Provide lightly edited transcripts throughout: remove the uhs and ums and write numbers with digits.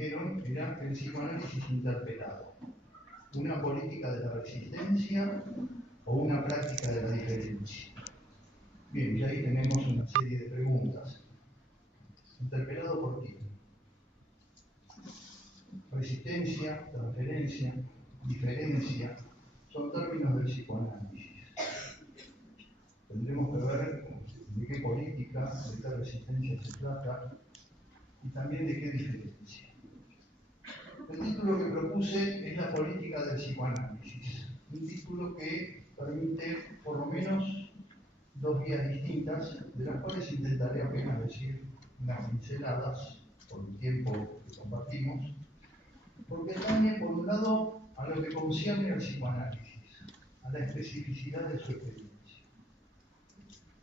dijeron era el psicoanálisis interpelado. ¿Una política de la resistencia o una práctica de la diferencia? Bien, y ahí tenemos una serie de preguntas. ¿Interpelado por quién? Resistencia, transferencia, diferencia, son términos del psicoanálisis. Tendremos que ver de qué política, de qué resistencia se trata y también de qué diferencia. El título que propuse es La política del psicoanálisis, un título que permite por lo menos dos vías distintas, de las cuales intentaré apenas decir unas pinceladas por el tiempo que compartimos, porque atañe por un lado a lo que concierne al psicoanálisis, a la especificidad de su experiencia.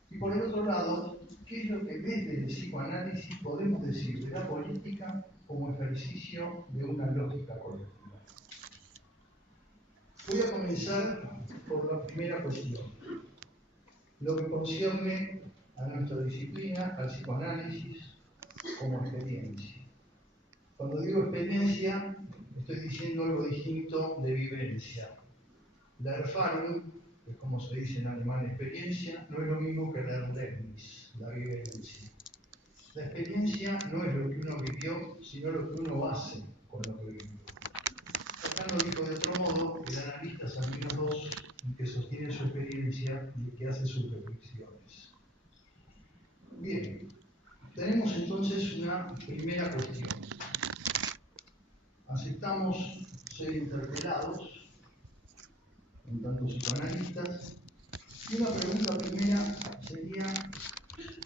Y por el otro lado, ¿qué es lo que desde el psicoanálisis podemos decir de la política como ejercicio de una lógica colectiva? Voy a comenzar por la primera cuestión, lo que concierne a nuestra disciplina, al psicoanálisis como experiencia. Cuando digo experiencia, estoy diciendo algo distinto de vivencia. La Erfahrung, que es como se dice en alemán experiencia, no es lo mismo que la Erlebnis, la vivencia. La experiencia no es lo que uno vivió, sino lo que uno hace con lo que vivió. Acá lo digo de otro modo, el analista es al menos dos, el que sostiene su experiencia y el que hace sus reflexiones. Bien, tenemos entonces una primera cuestión. Aceptamos ser interpelados, en tanto psicoanalistas, y una pregunta primera sería,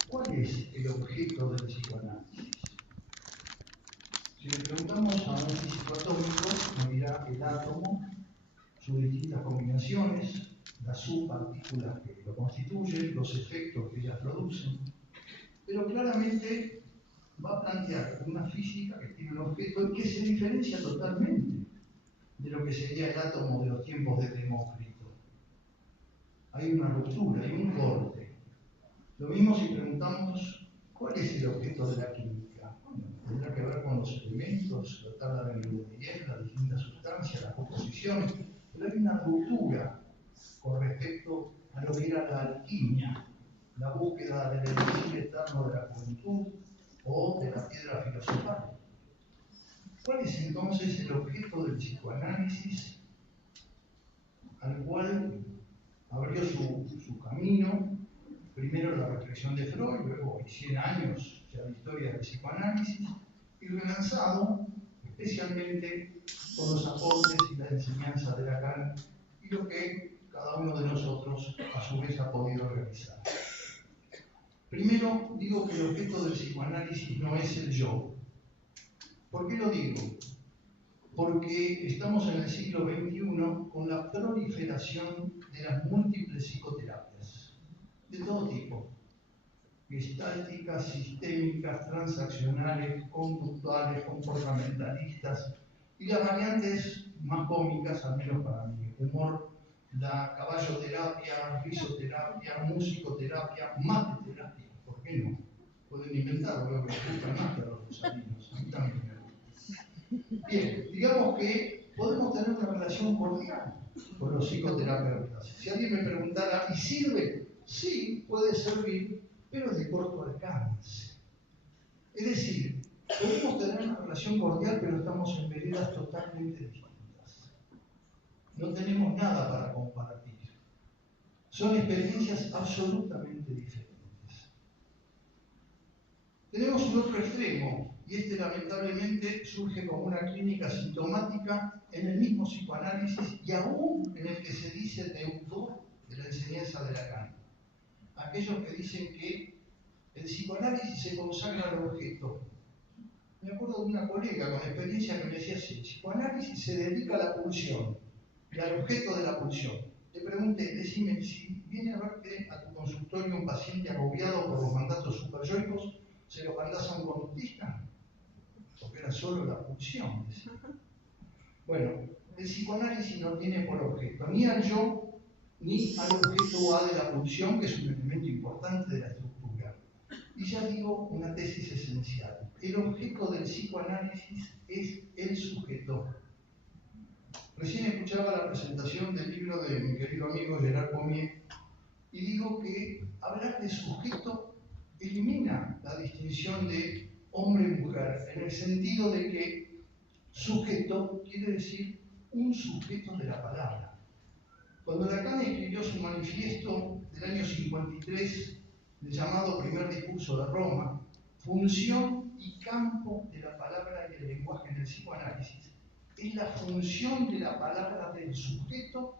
¿cuál es el objeto del psicoanálisis? Si le preguntamos a un físico atómico, nos dirá el átomo, sus distintas combinaciones, las subpartículas que lo constituyen, los efectos que ellas producen, pero claramente va a plantear una física que tiene un objeto que se diferencia totalmente de lo que sería el átomo de los tiempos de Demócrito. Hay una ruptura, hay un corte. Lo mismo si preguntamos cuál es el objeto de la química. Bueno, tendrá que ver con los elementos, la tabla de Mendeleev, las distintas sustancias, las composiciones, pero hay una ruptura con respecto a lo que era la alquimia, la búsqueda del elemento eterno de la juventud o de la piedra filosofal. ¿Cuál es entonces el objeto del psicoanálisis al cual abrió su camino? Primero la reflexión de Freud, luego 100 años ya de historia del psicoanálisis, y relanzado especialmente con los aportes y la enseñanza de Lacan y lo que cada uno de nosotros a su vez ha podido realizar. Primero digo que el objeto del psicoanálisis no es el yo. ¿Por qué lo digo? Porque estamos en el siglo XXI con la proliferación de las múltiples psicoterapias, de todo tipo, gestálticas, sistémicas, transaccionales, conductuales, comportamentalistas, y las variantes más cómicas, al menos para mi humor, la caballoterapia, risoterapia, musicoterapia, mateterapia, ¿por qué no? Pueden inventarlo, lo que les gusta más que a los rosarinos, a mí también me gusta. Bien, digamos que podemos tener una relación cordial con los psicoterapeutas. Si alguien me preguntara, ¿y sirve? Sí, puede servir, pero es de corto alcance. Es decir, podemos tener una relación cordial, pero estamos en veredas totalmente distintas. No tenemos nada para compartir. Son experiencias absolutamente diferentes. Tenemos un otro extremo, y este lamentablemente surge como una clínica sintomática en el mismo psicoanálisis y aún en el que se dice deudor de la enseñanza de Lacan. Aquellos que dicen que el psicoanálisis se consagra al objeto. Me acuerdo de una colega con experiencia que me decía así: el psicoanálisis se dedica a la pulsión y al objeto de la pulsión. Le pregunté, decime, si viene a verte a tu consultorio un paciente agobiado por los mandatos superyoicos, ¿se lo mandás a un conductista? Porque era solo la pulsión. Bueno, el psicoanálisis no tiene por objeto ni al yo, ni al objeto A de la pulsión, que es un elemento importante de la estructura. Y ya digo una tesis esencial. el objeto del psicoanálisis es el sujeto. Recién escuchaba la presentación del libro de mi querido amigo Gerard Pommier y digo que hablar de sujeto elimina la distinción de hombre-mujer, en el sentido de que sujeto quiere decir un sujeto de la palabra. Cuando Lacan escribió su manifiesto del año 53, llamado Primer Discurso de Roma, función y campo de la palabra y el lenguaje en el psicoanálisis, es la función de la palabra del sujeto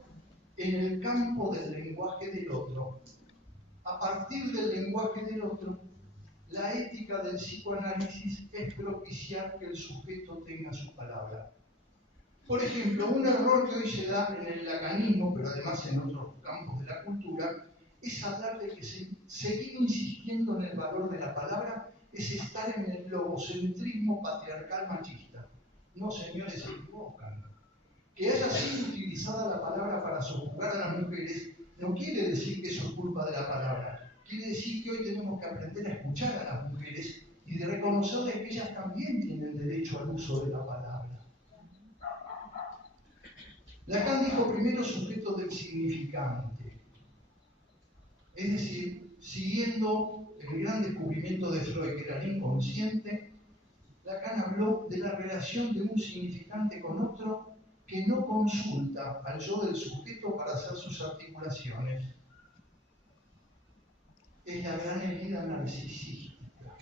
en el campo del lenguaje del otro. A partir del lenguaje del otro, la ética del psicoanálisis es propiciar que el sujeto tenga su palabra. Por ejemplo, un error que hoy se da en el lacanismo, pero además en otros campos de la cultura, es hablar de que seguir insistiendo en el valor de la palabra es estar en el logocentrismo patriarcal machista. No, señores, se equivocan. Que haya sido utilizada la palabra para sojuzgar a las mujeres no quiere decir que eso es culpa de la palabra. Quiere decir que hoy tenemos que aprender a escuchar a las mujeres y de reconocerles que ellas también tienen derecho al uso de la palabra. Lacan dijo primero sujeto del significante. Es decir, siguiendo el gran descubrimiento de Freud, que era el inconsciente, Lacan habló de la relación de un significante con otro que no consulta al yo del sujeto para hacer sus articulaciones. Es la gran herida narcisística.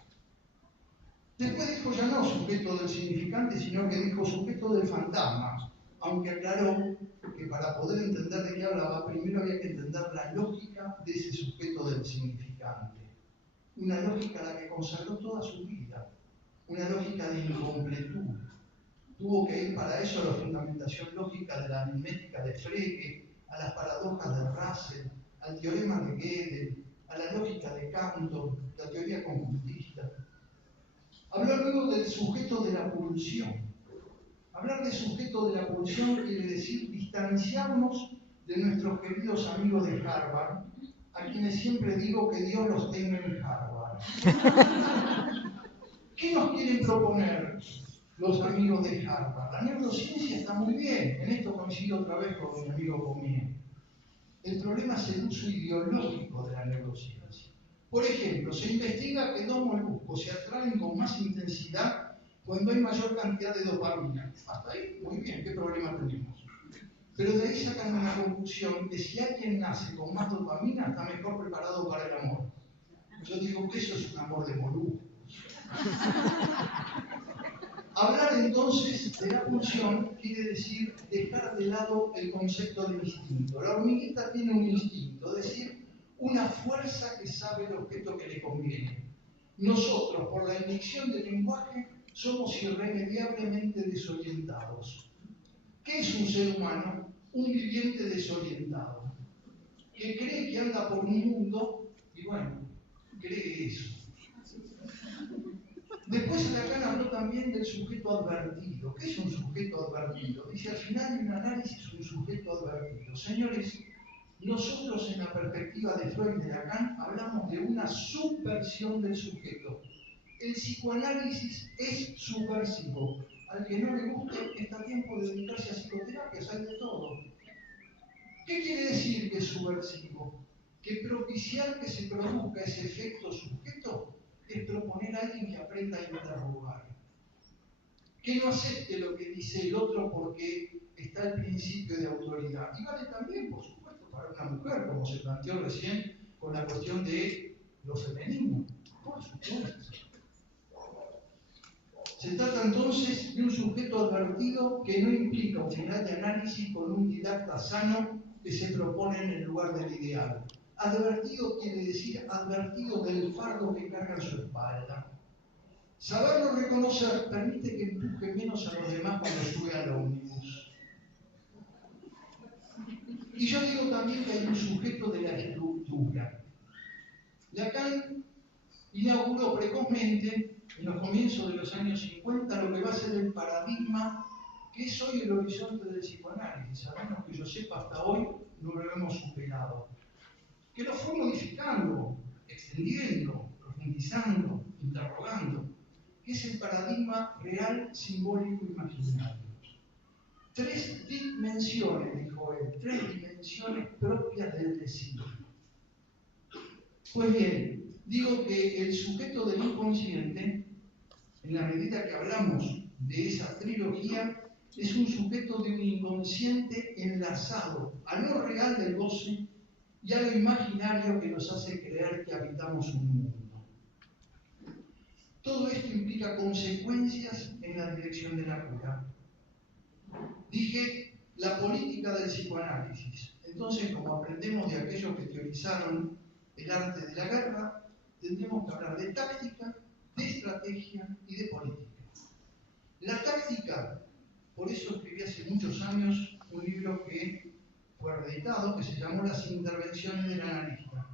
Después dijo ya no sujeto del significante, sino que dijo sujeto del fantasma, aunque aclaró que para poder entender de qué hablaba, primero había que entender la lógica de ese sujeto del significante. Una lógica a la que consagró toda su vida, una lógica de incompletud. Tuvo que ir para eso a la fundamentación lógica de la mimética de Frege, a las paradojas de Russell, al teorema de Gödel, a la lógica de Cantor, la teoría conjuntivista. Habló luego del sujeto de la pulsión. Hablar de sujeto de la pulsión quiere decir distanciarnos de nuestros queridos amigos de Harvard, a quienes siempre digo que Dios los tenga en Harvard. ¿Qué nos quieren proponer los amigos de Harvard? La neurociencia está muy bien, en esto coincido otra vez con mi amigo Pommier. El problema es el uso ideológico de la neurociencia. Por ejemplo, se investiga que dos moluscos se atraen con más intensidad cuando hay mayor cantidad de dopamina. Hasta ahí, muy bien, ¿qué problema tenemos? Pero de ahí sacan una conclusión que si alguien nace con más dopamina, está mejor preparado para el amor. Yo digo que eso es un amor de moluscos. Hablar entonces de la pulsión quiere decir dejar de lado el concepto de instinto. La hormiguita tiene un instinto, es decir, una fuerza que sabe el objeto que le conviene. Nosotros, por la inyección del lenguaje, somos irremediablemente desorientados. ¿Qué es un ser humano? Un viviente desorientado, que cree que anda por un mundo y bueno, cree eso. Después Lacan habló también del sujeto advertido. ¿Qué es un sujeto advertido? Dice, al final de un análisis, un sujeto advertido. Señores, nosotros en la perspectiva de Freud y de Lacan hablamos de una subversión del sujeto. El psicoanálisis es subversivo. Al que no le guste, está a tiempo de dedicarse a psicoterapias, hay de todo. ¿Qué quiere decir que es subversivo? Que propiciar que se produzca ese efecto sujeto es proponer a alguien que aprenda a interrogar. Que no acepte lo que dice el otro porque está el principio de autoridad. Y vale también, por supuesto, para una mujer, como se planteó recién con la cuestión de lo femenino. Por supuesto. Se trata entonces de un sujeto advertido que no implica unidad de análisis con un didacta sano que se propone en el lugar del ideal. Advertido quiere decir advertido del fardo que carga en su espalda. Saberlo reconocer permite que empuje menos a los demás cuando sube al ómnibus. Y yo digo también que hay un sujeto de la estructura. Lacan inauguró precozmente, en los comienzos de los años 50, lo que va a ser el paradigma que es hoy el horizonte del psicoanálisis. A menos que yo sepa, hasta hoy no lo hemos superado. Que lo fue modificando, extendiendo, profundizando, interrogando. que es el paradigma real, simbólico, imaginario. 3 dimensiones, dijo él, 3 dimensiones propias del deseo. Pues bien, digo que el sujeto del inconsciente, en la medida que hablamos de esa trilogía, es un sujeto de un inconsciente enlazado a lo real del goce y a lo imaginario que nos hace creer que habitamos un mundo. Todo esto implica consecuencias en la dirección de la cura. Dije la política del psicoanálisis. Entonces, como aprendemos de aquellos que teorizaron el arte de la guerra, tendremos que hablar de táctica, de estrategia y de política. La táctica, por eso escribí hace muchos años un libro que fue reeditado, que se llamó Las intervenciones del analista.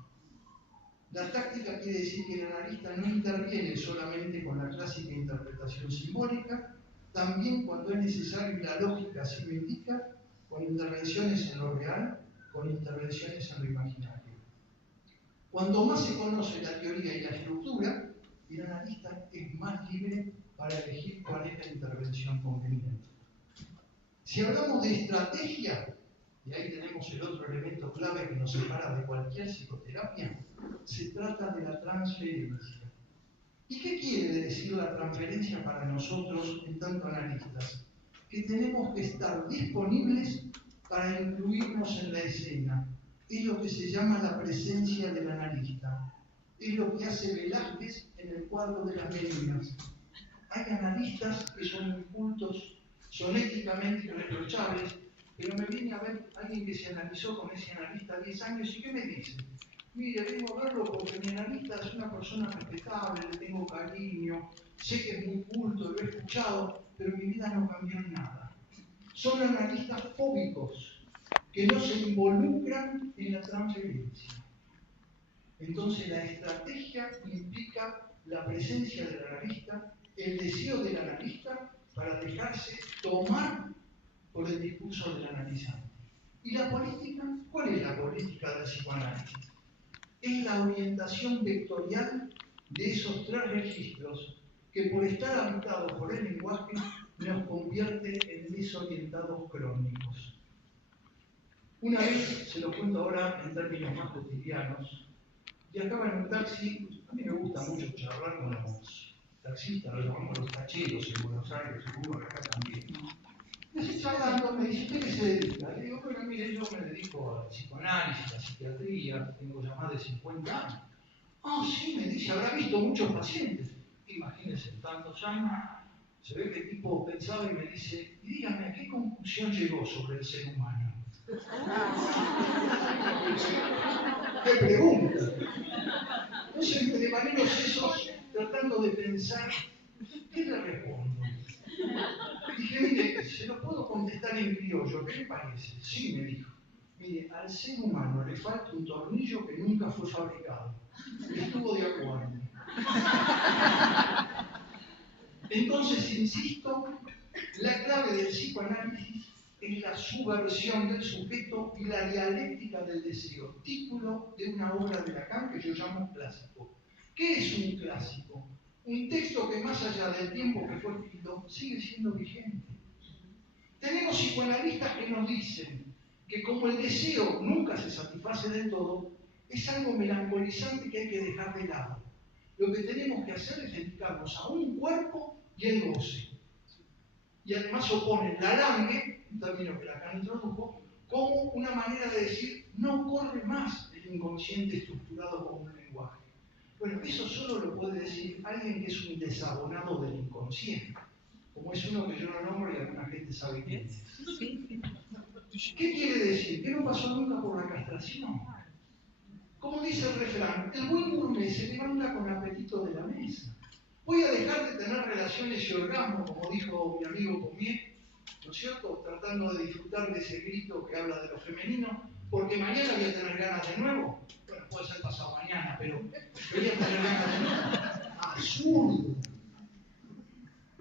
La táctica quiere decir que el analista no interviene solamente con la clásica interpretación simbólica, también cuando es necesario y la lógica así lo indica, con intervenciones en lo real, con intervenciones en lo imaginario. Cuanto más se conoce la teoría y la estructura, el analista es más libre para elegir cuál es la intervención conveniente. Si hablamos de estrategia, y ahí tenemos el otro elemento clave que nos separa de cualquier psicoterapia, se trata de la transferencia. ¿Y qué quiere decir la transferencia para nosotros en tanto analistas? Que tenemos que estar disponibles para incluirnos en la escena. Es lo que se llama la presencia del analista. Es lo que hace Velázquez en el cuadro de las Meninas. Hay analistas que son incultos, son éticamente irreprochables, pero me viene a ver alguien que se analizó con ese analista 10 años y ¿qué me dice? Mire, vengo a verlo porque mi analista es una persona respetable, le tengo cariño, sé que es muy culto, lo he escuchado, pero mi vida no cambió en nada. Son analistas fóbicos, que no se involucran en la transferencia. Entonces la estrategia implica la presencia del analista, el deseo del analista para dejarse tomar por el discurso del analizante. ¿Y la política? ¿Cuál es la política del psicoanálisis? Es la orientación vectorial de esos 3 registros que por estar habitados por el lenguaje nos convierte en desorientados crónicos. Una vez, se lo cuento ahora en términos más cotidianos, viajaba en un taxi. A mí me gusta mucho charlar con los taxistas, los llamamos los tacheros en Buenos Aires, seguro que acá también. Y así charlando me dice, ¿usted qué se dedica? Le digo, bueno, mire, yo me dedico al psicoanálisis, a la psiquiatría, tengo ya más de 50 años. Ah, sí, me dice, habrá visto muchos pacientes. Imagínense, tantos años. Se ve que el tipo pensaba y me dice, y dígame, ¿a qué conclusión llegó sobre el ser humano? ¡Qué pregunta! Entonces, entre maneros esos, tratando de pensar, ¿qué le respondo? Dije, mire, se lo puedo contestar en criollo, ¿qué le parece? Sí, me dijo. Mire, al ser humano le falta un tornillo que nunca fue fabricado. Estuvo de acuerdo. Entonces, insisto, la clave del psicoanálisis es la subversión del sujeto y la dialéctica del deseo, título de una obra de Lacan que yo llamo clásico. ¿Qué es un clásico? Un texto que más allá del tiempo que fue escrito sigue siendo vigente. Tenemos psicoanalistas que nos dicen que como el deseo nunca se satisface del todo, es algo melancolizante que hay que dejar de lado. Lo que tenemos que hacer es dedicarnos a un cuerpo y el goce. Y además oponen la arangue, un término que Lacan introdujo, como una manera de decir no corre más el inconsciente estructurado como un lenguaje. Bueno, eso solo lo puede decir alguien que es un desabonado del inconsciente, como es uno que yo no nombro y alguna gente sabe quién es. ¿Qué quiere decir? Que no pasó nunca por la castración. Como dice el refrán, el buen gourmet se levanta con apetito de la mesa. Voy a dejar de tener relaciones y orgasmos, como dijo mi amigo Comier, ¿no es cierto? Tratando de disfrutar de ese grito que habla de lo femenino, porque mañana voy a tener ganas de nuevo. Bueno, puede ser pasado mañana, pero voy a tener ganas de nuevo. Absurdo.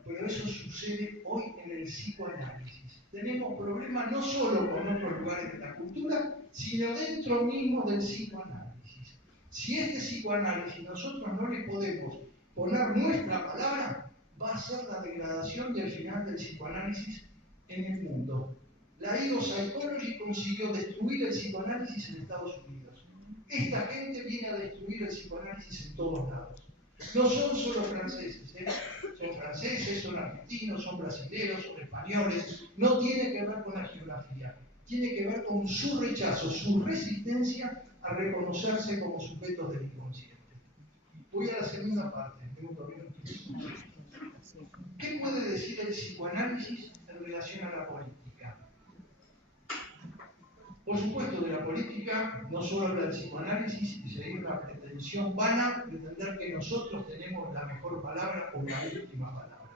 Pero eso sucede hoy en el psicoanálisis. Tenemos problemas no solo con otros lugares de la cultura, sino dentro mismo del psicoanálisis. Si este psicoanálisis nosotros no le podemos poner nuestra palabra, va a ser la degradación y el final del psicoanálisis en el mundo. La Ego Psychology consiguió destruir el psicoanálisis en Estados Unidos. Esta gente viene a destruir el psicoanálisis en todos lados. No son solo franceses, son franceses, son argentinos, son brasileños, son españoles. No tiene que ver con la geografía, tiene que ver con su rechazo, su resistencia a reconocerse como sujetos del inconsciente. Voy a la segunda parte. ¿Qué puede decir el psicoanálisis en relación a la política? Por supuesto, de la política no solo habla el psicoanálisis y sería una pretensión vana pretender que nosotros tenemos la mejor palabra o la última palabra.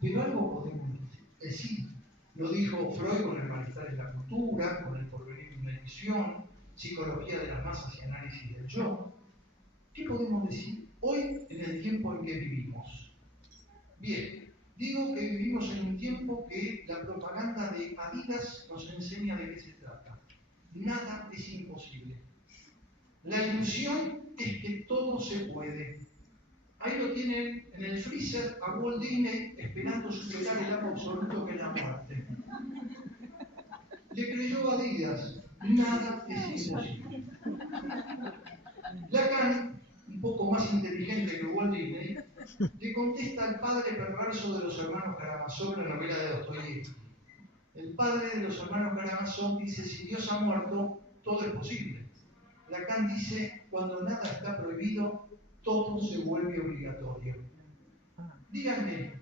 Pero algo podemos decir. Lo dijo Freud con el malestar de la cultura, con el porvenir de una edición, psicología de las masas y análisis del yo. ¿Qué podemos decir hoy en el tiempo en que vivimos? Bien, digo que vivimos en un tiempo que la propaganda de Adidas nos enseña de qué se trata. Nada es imposible. La ilusión es que todo se puede. Ahí lo tienen en el freezer a Walt Disney esperando superar el amo absoluto que es la muerte. Le creyó a Adidas, nada es imposible. Lacan, un poco más inteligente que Walt Disney, le contesta al padre perverso de los hermanos Karamazov en la novela de Dostoyevsky. El padre de los hermanos Karamazov dice, si Dios ha muerto, todo es posible. Lacan dice, cuando nada está prohibido, todo se vuelve obligatorio. Díganme,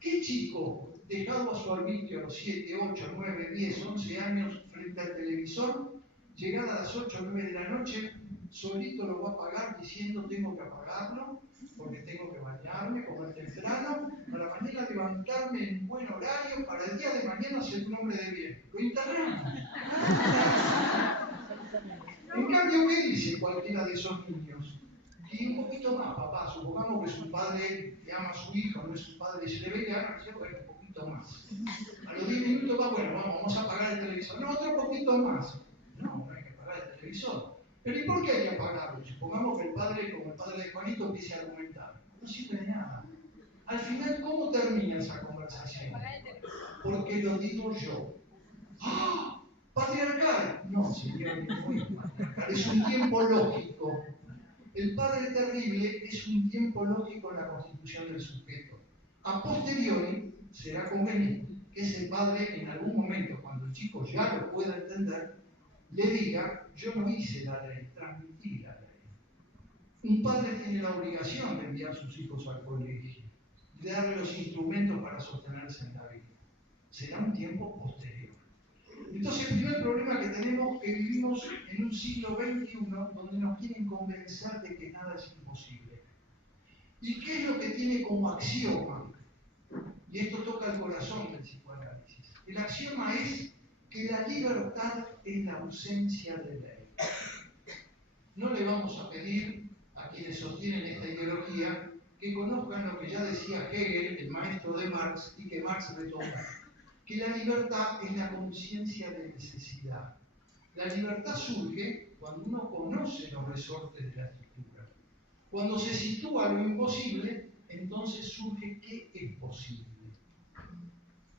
¿qué chico, dejado a su arbitrio a los 7, 8, 9, 10, 11 años frente al televisor, llegada a las 8 o 9 de la noche, solito lo va a pagar diciendo tengo que apagarlo, porque tengo que bañarme, comer temprano, para mañana levantarme en buen horario, para el día de mañana ser un hombre de bien? Lo internamos. En cambio, ¿qué dice cualquiera de esos niños? Y un poquito más, papá, supongamos que su padre le ama a su hijo, no es su padre, se le ve que ama, bueno, un poquito más. A los 10 minutos va, bueno, vamos a apagar el televisor. No, otro poquito más. No hay que apagar el televisor. Pero ¿y por qué hay que apagarlo? Supongamos que el padre, como el padre de Juanito, empiece a argumentar. No sirve de nada. Al final, ¿cómo termina esa conversación? Porque lo digo yo. ¡Ah! ¿Patriarcal? No, señor, no es patriarcal. Es un tiempo lógico. El padre terrible es un tiempo lógico en la constitución del sujeto. A posteriori, será conveniente que ese padre, en algún momento, cuando el chico ya lo pueda entender, le diga, yo no hice la ley, transmití la ley. Un padre tiene la obligación de enviar a sus hijos al colegio, de darle los instrumentos para sostenerse en la vida. Será un tiempo posterior. Entonces, el primer problema que tenemos es que vivimos en un siglo XXI donde nos quieren convencer de que nada es imposible. ¿Y qué es lo que tiene como axioma? Y esto toca el corazón del psicoanálisis. El axioma es que la libertad es la ausencia de ley. No le vamos a pedir a quienes sostienen esta ideología que conozcan lo que ya decía Hegel, el maestro de Marx, y que Marx retoma. Que la libertad es la conciencia de necesidad. La libertad surge cuando uno conoce los resortes de la estructura. Cuando se sitúa lo imposible, entonces surge qué es posible.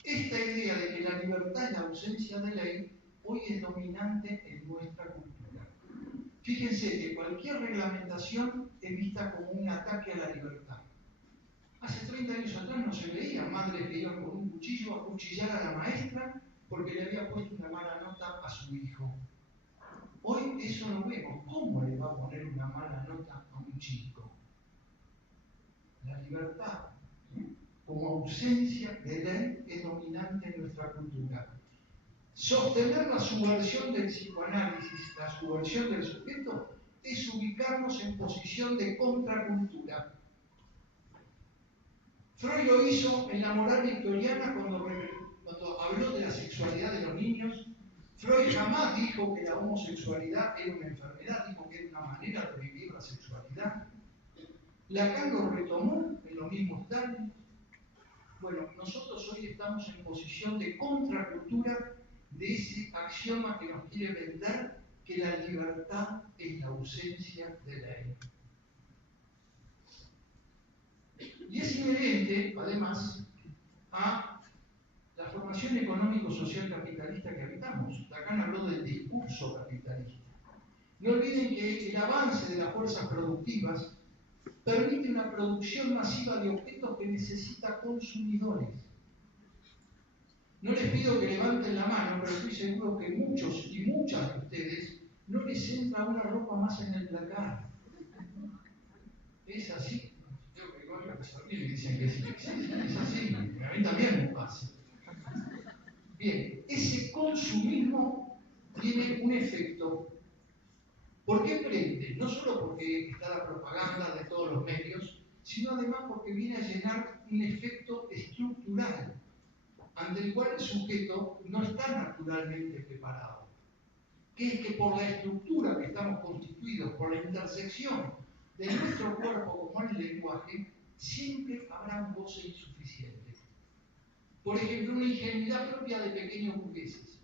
Esta idea de que la libertad es la ausencia de ley, hoy es dominante en nuestra cultura. Fíjense que cualquier reglamentación es vista como un ataque a la libertad. Hace 30 años atrás no se veía madres que iban con un cuchillo a cuchillar a la maestra porque le había puesto una mala nota a su hijo. Hoy eso no vemos. ¿Cómo le va a poner una mala nota a un chico? La libertad, como ausencia de ley, es dominante en nuestra cultura. Sostener la subversión del psicoanálisis, la subversión del sujeto, es ubicarnos en posición de contracultura. Freud lo hizo en la moral victoriana cuando habló de la sexualidad de los niños. Freud jamás dijo que la homosexualidad era una enfermedad, dijo que era una manera de vivir la sexualidad. Lacan lo retomó en los mismos términos. Bueno, nosotros hoy estamos en posición de contracultura de ese axioma que nos quiere vender que la libertad es la ausencia de ley. Y es inherente, además, a la formación económico-social capitalista que habitamos. Lacan habló del discurso capitalista. No olviden que el avance de las fuerzas productivas permite una producción masiva de objetos que necesita consumidores. No les pido que levanten la mano, pero estoy seguro que muchos y muchas de ustedes no les entra una ropa más en el placar. Es así. Creo que igual me dicen que sí. Es así. A mí también me pasa. Bien, ese consumismo tiene un efecto. ¿Por qué prende? No solo porque está la propaganda de todos los medios, sino además porque viene a llenar un efecto estructural, ante el cual el sujeto no está naturalmente preparado. Que es que por la estructura que estamos constituidos, por la intersección de nuestro cuerpo como el lenguaje, siempre habrá un goce insuficiente. Por ejemplo, una ingenuidad propia de pequeños burgueses.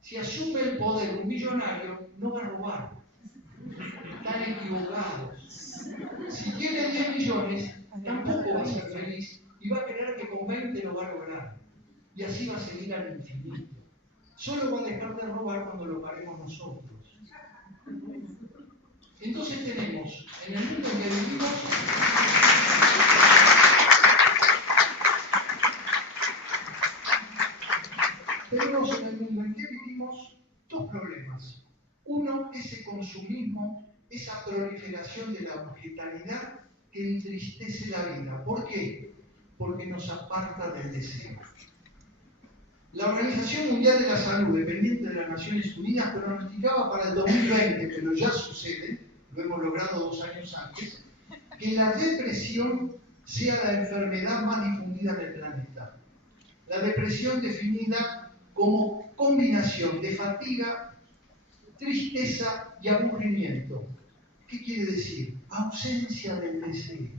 Si asume el poder un millonario, no va a robar. Están equivocados. Si tiene 10 millones, tampoco va a ser feliz y va a creer que con 20 lo va a lograr. Y así va a seguir al infinito. Solo va a dejar de robar cuando lo paguemos nosotros. Entonces tenemos, en el mundo en que vivimos, dos problemas. Uno, ese consumismo, esa proliferación de la objetalidad que entristece la vida. ¿Por qué? Porque nos aparta del deseo. La Organización Mundial de la Salud, dependiente de las Naciones Unidas, pronosticaba para el 2020, pero ya sucede, lo hemos logrado 2 años antes, que la depresión sea la enfermedad más difundida en el planeta. La depresión definida como combinación de fatiga, tristeza y aburrimiento. ¿Qué quiere decir? Ausencia del deseo.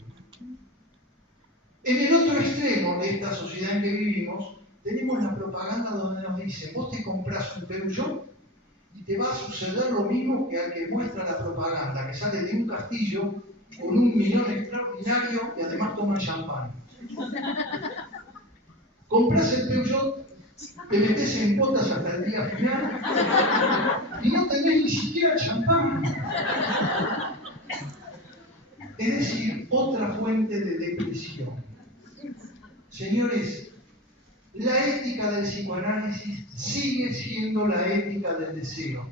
En el otro extremo de esta sociedad en que vivimos, tenemos la propaganda donde nos dicen, vos te comprás un Peugeot y te va a suceder lo mismo que al que muestra la propaganda, que sale de un castillo con un millón extraordinario y además toman champán. Comprás el Peugeot, te metes en botas hasta el día final y no tenés ni siquiera champán. Es decir, otra fuente de depresión. Señores, la ética del psicoanálisis sigue siendo la ética del deseo.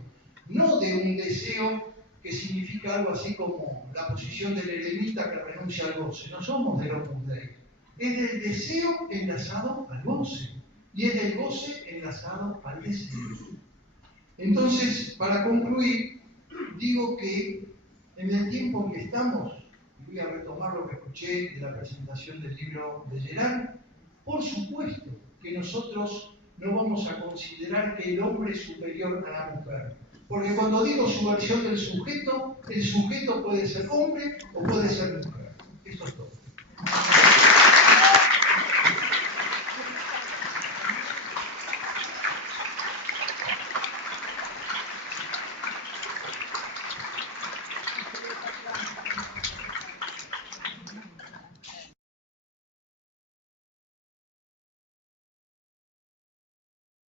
No de un deseo que significa algo así como la posición del eremita que renuncia al goce. No somos del Opus Dei. Es del deseo enlazado al goce. Y es del goce enlazado al deseo. Entonces, para concluir, digo que en el tiempo en que estamos, y voy a retomar lo que escuché de la presentación del libro de Gerard, por supuesto que nosotros no vamos a considerar que el hombre es superior a la mujer. Porque cuando digo subversión del sujeto, el sujeto puede ser hombre o puede ser mujer. Esto es todo.